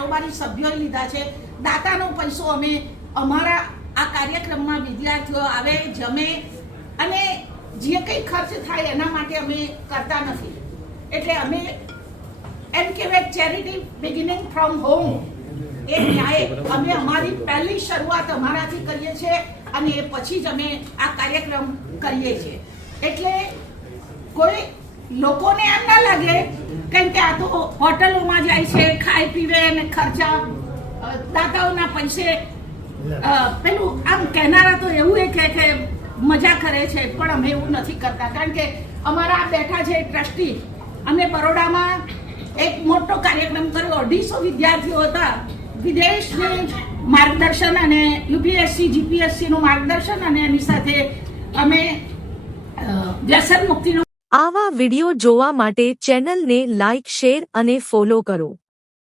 કારોબારી સભ્યોએ લીધા છે। દાતાનો પૈસો અમે અમારા આ કાર્યક્રમમાં વિદ્યાર્થીઓ આવે, જમે અને જે કંઈ ખર્ચ થાય એના માટે અમે કરતા નથી। એટલે અમે એમ કહેવાય ચેરિટી બિગિનિંગ ફ્રોમ હોમ એ ન્યાય અમે અમારી પહેલી શરૂઆત અમારાથી કરીએ છીએ અને એ પછી જ અમે આ કાર્યક્રમ કરીએ છીએ। એટલે કોઈ લોકોને એમ ના લાગે કેમ કે આ તો હોટલોમાં જાય છે, ખાય પીવે અને ખર્ચા દાતાઓના પૈસે પેલું આમ કહેનારા તો એવું એ કહે કે મજા કરે છે, પણ અમે એવું નથી કરતા। કારણ કે અમારા બેઠા છે ટ્રસ્ટી, અમે બરોડામાં એક મોટો કાર્યક્રમ કર્યો, 250 વિદ્યાર્થીઓ હતા, વિદેશનું માર્ગદર્શન અને યુપીએસસી જીપીએસસીનું માર્ગદર્શન અને એની સાથે અમે વ્યસન મુક્તિનું। આવા વિડિયો જોવા માટે ચેનલને લાઇક, શેર અને ફોલો કરો।